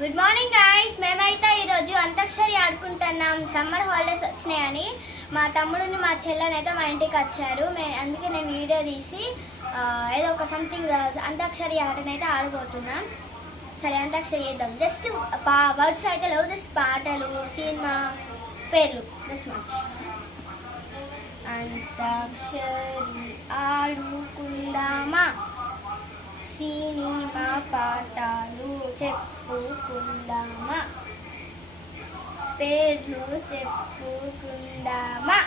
Good morning guys. మేమైతే ఈరోజు antakshari ఆడుకుంటున్నాం. Summer holidays వచ్చినాయని మా తమ్ముడిని మా చెల్లెనైతే మా ఇంటికి వచ్చారు. అందుకే నేను వీడియో తీసి ఏదో ఒక సంథింగ్ అంతాక్షరి ఆటనైతే ఆడబోతున్నాం. సరే అంతాక్షరి చేద్దాం. జస్ట్ వర్డ్స్ అయితే లేవు, జస్ట్ పాటలు, సినిమా పేర్లు, దట్స్ మచ్. అంతాక్షరి ఆడుకుందామా, సినిమా పాటలు చెప్పుకుందామా, పేర్లు చెప్పుకుందామా.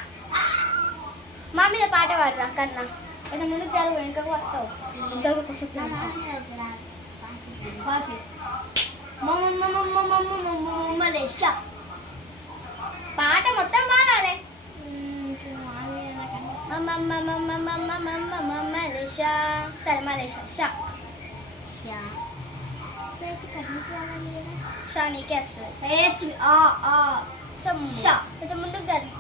మా మీద పాట పాడరా కన్నా. కొంచెం ముందుకు జరుగు, వెనుకకు పడతావు. ఇంకొక కొంచెం పాట మొత్తం పాడాలి. సరే మలేషా షా నీకే వస్తుంది. కొంచెం ముందుకు జరిగి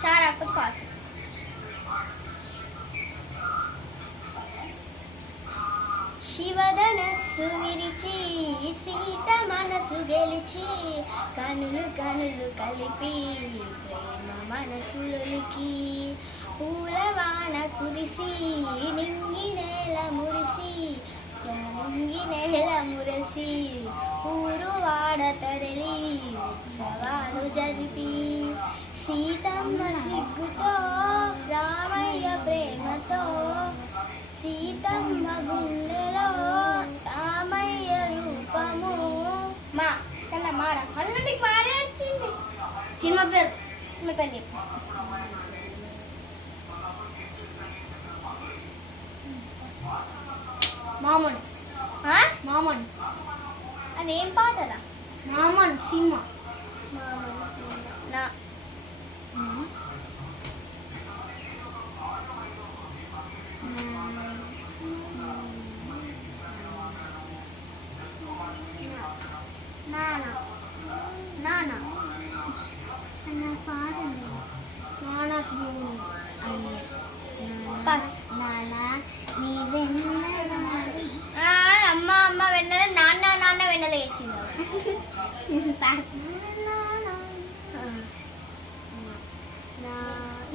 షా రాకపోతే పాస్. శివధనస్సు విరిచి సీత మనసు గెలిచి కనులు కనులు కలిపి ప్రేమ మనసులకి పూలవాన కురిసి నింగి నేల మురిసి ఊరు వాడ తరలి ఉత్సవాలు జరిపి సీతమ్మ సిగ్గుతో రామయ్య ప్రేమతో సీతమ్మ గుండెలో రామయ్య రూపము. మా కన్నా మారా మళ్ళీ నీకు మారే వచ్చింది. సినిమా పేరు చెప్పు. మామన్. మామన్ అదేం పాటరా? మామన్ సినిమా. నా అమ్మ అమ్మ వెన్నెల, నాన్న నాన్న వెన్నెల వేసింది.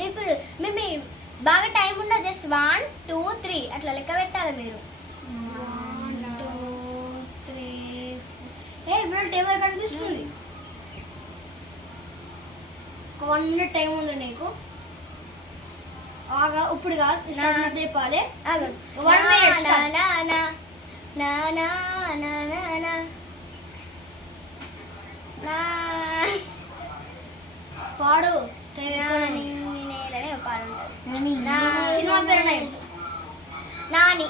ఇప్పుడు మేము బాగా టైం ఉందా, జస్ట్ 1 2 3 అట్లా లెక్క పెట్టాలి మీరు. 1 2 3 ఇప్పుడు టేబుల్ కనిపిస్తుంది. 1 మినిట్ టైం ఉంది నీకు. ఆగా ఇప్పుడు కాదు, చెప్పాలి. 1 మినిట్. పాడు. సినిమా పేరు నాని.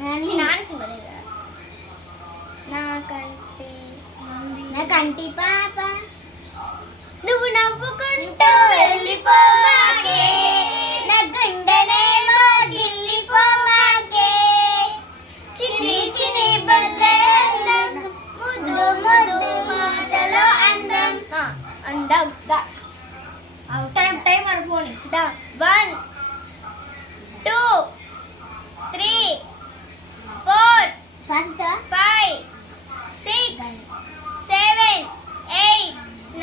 నాని సినిమా లేదా? నా కంటి పాప నువ్వు నవ్వుకుంటూ వెళ్ళిపోమాకే, నా గుండెనేమో గిల్లిపోమాకే, చిన్ని చిన్ని బద్దం ముద్దు ముద్దు మాటలో అందం. అందం టైం అనుకోని. 1 2 3 4 5 6 7 8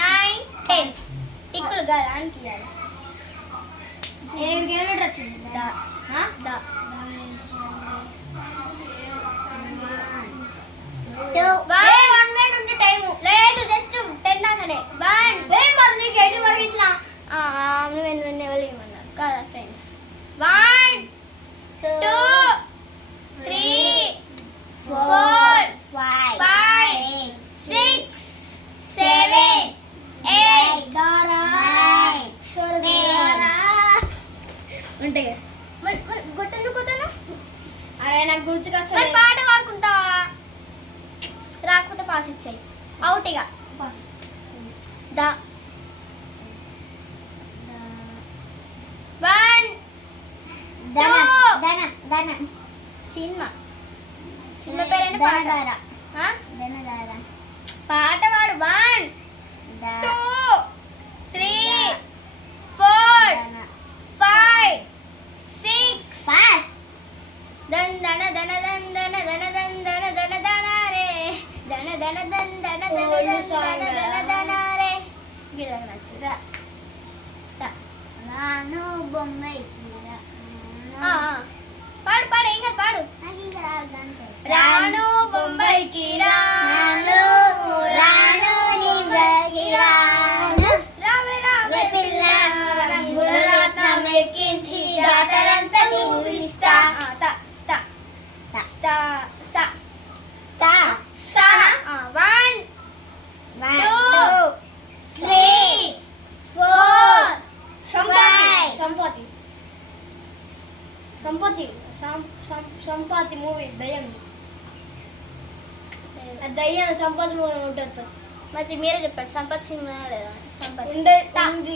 9 10. టిక్కులు కదా అని 7 గేమ్లు వచ్చింది. 1 మినిట్ ఉంటే టైము లేదు, జస్ట్ 10 దాకానే. 1 నీకు 8 వరకు ఇచ్చిన ఎవరు కదా ఫ్రెండ్స్. 1 2 3 4 5 6 7 8 ఉంటాయి. గుర్తుందుకుతాను. అరే నాకు గుర్తుకొస్తా. పాట పాడుకుంటావా? రాకపోతే పాస్ ఇచ్చాయి. అవుట్ ఇక. పాస్. సినిమా పేరైనా పాట పాడు. 1 2 3 4 5 6 ఒళ్ళు సాంగ్ రే గిళ్ళకి నచ్చుదా రాను బొమ్మాయి పాడు పాడు ఏం కాదు పాడు రాను బొంబాయికి రాను రాను నీ బడికి రాను రావే రావే పిల్ల రంగుల రత్నం ఎక్కించి జాతరంతా చూపిస్తా వన్ 1 2 3 4 సంపతి సంపతి సంపతి మూవీ దయ్యం దయ్యం సంపద ఉంటుంది మంచి మీరే చెప్పండి సంపత్ సినిమా లేదా సంపత్ ఉంది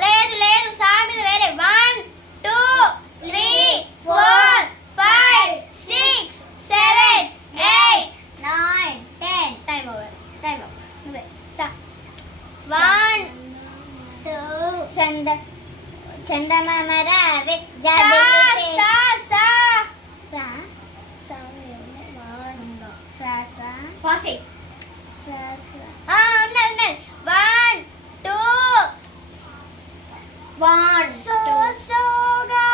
లేదు లేదు సా మీద వేరే 1 2 3 4 5 6 7 8 9 10 టైం ఓవర్ నువ్వే సా 1 2 చందమామ రావే సా సా సా సా సా సా సా పాసే సా ఉన్నది 1 2 1 సోగా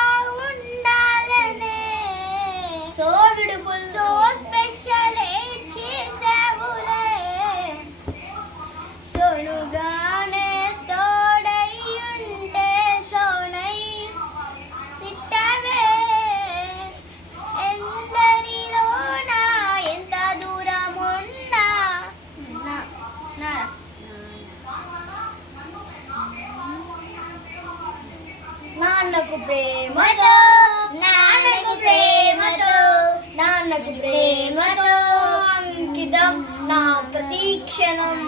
ఉండాలనే సో బ్యూటిఫుల్ సో స్పెషల్ చేసావులే సోనుగానే తోడై ఉంటే సోనై నిట్టవే ఎందరిలోన ఎంత దూరం ఉన్నా నారా నాన్నకు ప్రేమతో నాన్నకు ప్రేమతో నాన్నకు ప్రేమతో అంకితం నా ప్రతీక్షణం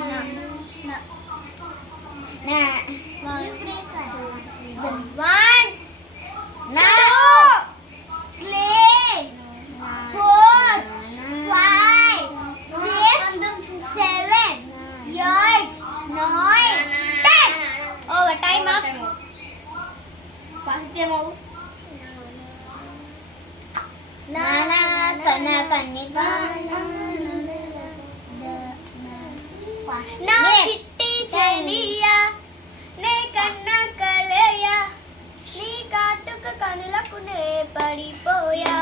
నానా కన్న కన్ని నా చిట్టి చెలియా నే కన్న కలయా నీ కాటుక కనులకు నే పడిపోయా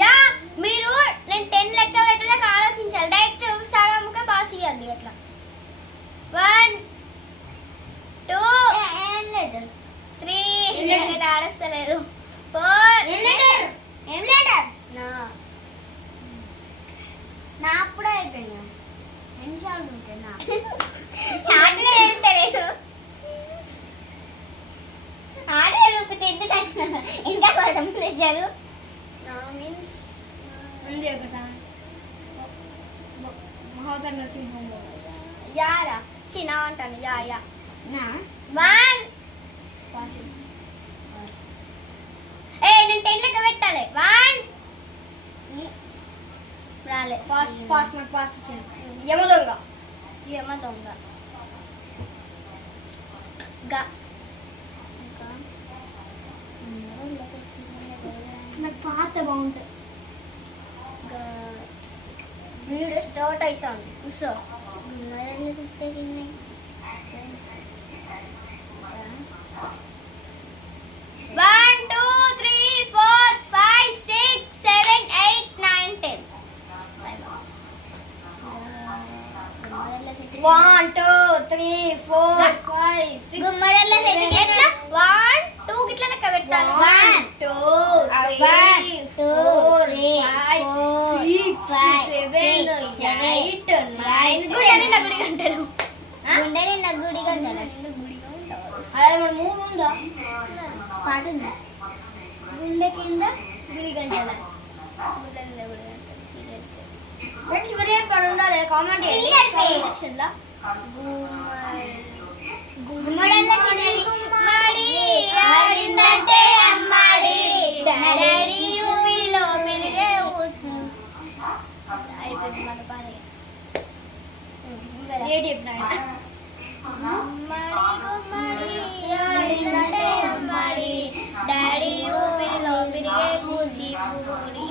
యా మీరు నేను 10 లెక్క పెట్టలేక ఆలోచించాలి డైరెక్ట్ సగముగా పాస్ ఇవ్వద్దు అట్లా 1 2 3 నేను ఆడస్తలేదు 4 ఏం లేటర్ నా నా అప్పుడే అయిపోయినా నిమిషాలు ఉంటున్నా ఆటలే వెళ్తలేదు ఆడే రూపు తిండి తెచ్చిన ఇంకా కొడతాం నిజాలు నా మీన్స్ ఉంది ఒకసారి మహోదర్ నరసింహం యారా చిన్న అంటాను యా యా నా 1 పాసి నేను 10 లెక్క పెట్టాలి 1 రాలే పాస్ పాస్ మట్ పాస్ ఇచ్చాను యమదొంగ యమ దొంగ గ నాకు పాత బాగుంటుంది వీడియో స్టార్ట్ అవుతుంది కూర్చో గుమ్మరలు చుట్టూ 1 2 3 4 5 6 7 8 9 10 1 2 3 4 5 6 గుమ్మరల్ల సెట్టింగ్ ఎట్లా 1 2 గిట్ల లెక్క పెట్టాలి 1 1 2 3 4 5 6 7 8 9 గుడి నిన్న గుడి గంటలు గుండె నిన్న గుడి గంటలు అదే మన మూవ్ ఉందా పాట ఉందా గుండె కింద గుడి గంటల ఫ్రెండ్స్ మరి ఏం పని ఉండాలి కామెంట్ సెక్షన్లో గుమ్మడల్ల తినని గుమ్మడి ఆడిందంటే అమ్మాడి డాడీ ఊపిరిలో మెలిగే అయిపోయింది మన పని రేడి చెప్పిన గుమ్మడి గుమ్మడి ఆడిందంటే అమ్మాడి డాడీ ఊపిరిలో మెలిగే కూచిపూడి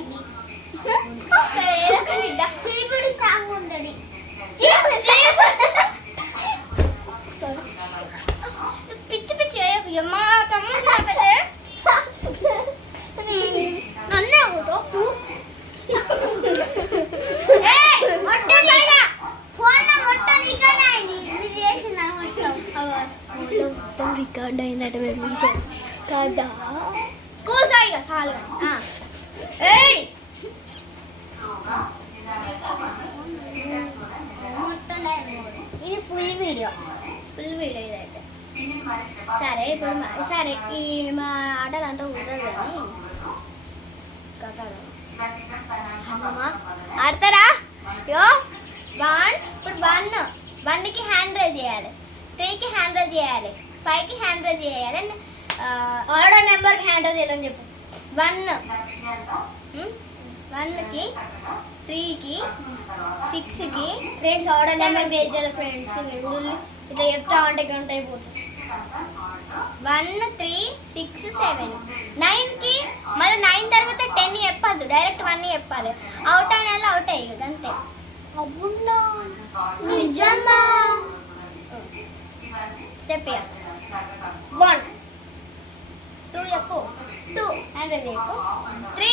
బయట కదా కూసాయిగా చాలుగా ఏయ్ ఇది ఫుల్ వీడియో ఇదైతే సరే ఇప్పుడు సరే ఈ మా ఆటలు అంతా కుదరదు కానీ ఆడతారా యో 1 ఇప్పుడు 1కి హ్యాండ్ రైజ్ చేయాలి 3కి హ్యాండ్ రైజ్ చేయాలి 5కి హ్యాండ్ రైజ్ చేయాలి ఆర్డర్ నెంబర్కి హ్యాండ్ రైజ్ చేయాలని చెప్పు 1కి 3కి 6కి ఫ్రెండ్స్ ఆర్డర్ నెంబర్ రేజ్ చేయాలి ఫ్రెండ్స్ మీరు ఇట్లా చెప్తా ఉంటే గంట అయిపోతుంది 1 3 6 7 9కి మళ్ళీ 9 తర్వాత 10 చెప్పద్దు డైరెక్ట్ 1 చెప్పాలి అవుట్ అయిన వాళ్ళు అవుట్ అయ్యి అంతే అవునా నిజమా చెప్పి 1 2 చెప్పు 2 హ్యాండ్ రైజ్ చెప్పు 3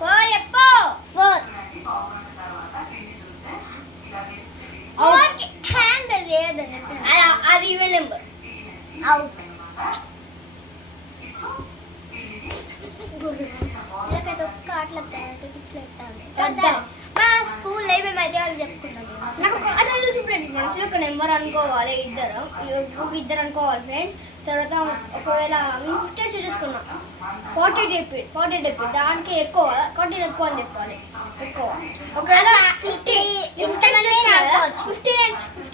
4 చెప్పు 4 హ్యాండ్ రైజ్ చేయొద్దని చెప్పిన అది ఈవెన్ నెంబర్ అవుట్ ఇలాగైతే ఒక్క ఆటలు పిచ్చిలు మా స్కూల్లో ఏమేమి మధ్య వాళ్ళు చెప్పుకుంటాం నాకు ఒక ఆట తెలుసు ఫ్రెండ్స్ మనసులో ఒక నెంబర్ అనుకోవాలి ఇద్దరు అనుకోవాలి ఫ్రెండ్స్ తర్వాత ఒకవేళ 50 చూసుకున్నాం 40 చెప్పి దానికి ఎక్కువ 40 ఎక్కువ అని చెప్పాలి ఎక్కువ ఒకవేళ 15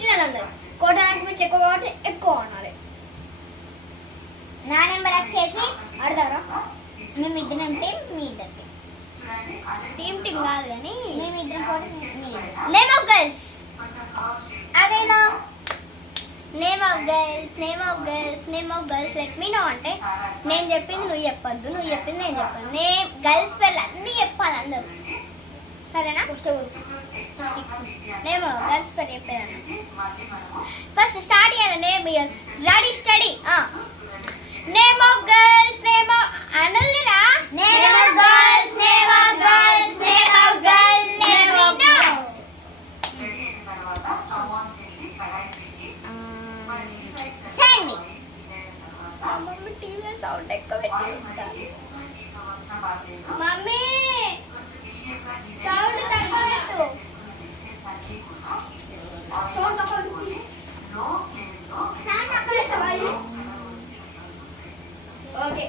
అని అన్నది కోటానికి మించి ఎక్కువ కాబట్టి ఎక్కువ అనాలి నా నెంబర్ వచ్చేసి ఆడతారా మేము ఇద్దరం అంటే మీ ఇద్దరికి టీమ్ కాదు కానీ మేము ఇద్దరం పోటీ నేమ్ ఆఫ్ గర్ల్స్ అదేనా name of girls let me know అంటే నేను చెప్పింది నువ్వు చెప్పొద్దు నువ్వు చెప్పింది నేను చెప్పాను నేమ్ గర్ల్స్ పేర్లు అన్నీ చెప్పాలి అందరూ సరేనా నేమ్ గర్ల్స్ పేరు చెప్పేదాన్ని ఫస్ట్ స్టార్ట్ చేయాలి name ready study name of girls అనల్లిరా name of girls Sandy mummy TV sound ఎక్కువ పెట్టి మమ్మీ సౌండ్ తక్కువ పెట్టు ఓకే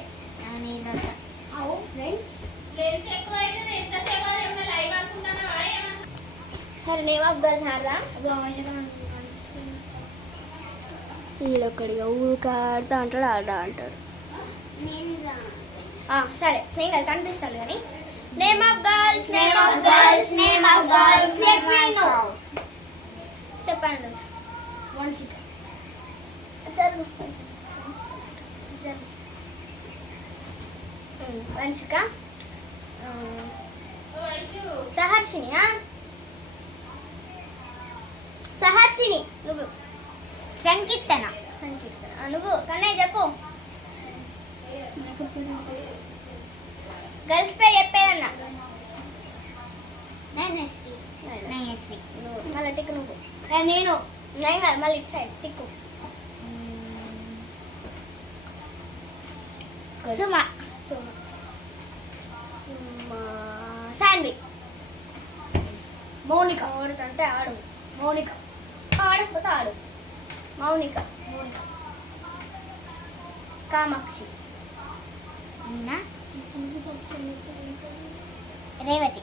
సరే నేమ్ ఆఫ్ గర్ల్స్ ఆడదాం వీళ్ళొక్కడిగా ఊరిక ఆడుతా అంటాడు అంటాడు సరే నేను కదా కనిపిస్తాను కానీ నేమ్ ఆఫ్ గర్ల్స్ చెప్పండి వంశిక వంశిక సహర్షిని నువ్వు సంకీర్తన నువ్వు కన్నయ్య చెప్పు గర్ల్స్ పేరు చెప్పేదన్నా మళ్ళీ టిక్కు నువ్వు నేను కాదు మళ్ళీ ఇటు సైడ్ టిక్కు సుమ శాన్వి మౌనిక ఓడుతుంటే ఆడు మౌనిక ఆడకపోతే ఆడు మౌనిక కామాక్షి రేవతి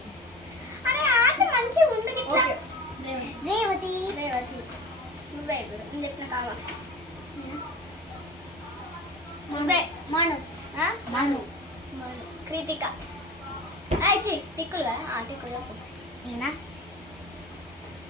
అరే ఆట మంచిగా ఉంది గిట్లా. రేవతి నువ్వే నేను చెప్పిన కామాక్షి నువ్వే మను ఆ? మను కృతిక టిక్కులు కదా టిక్కులు చెప్పు నేనా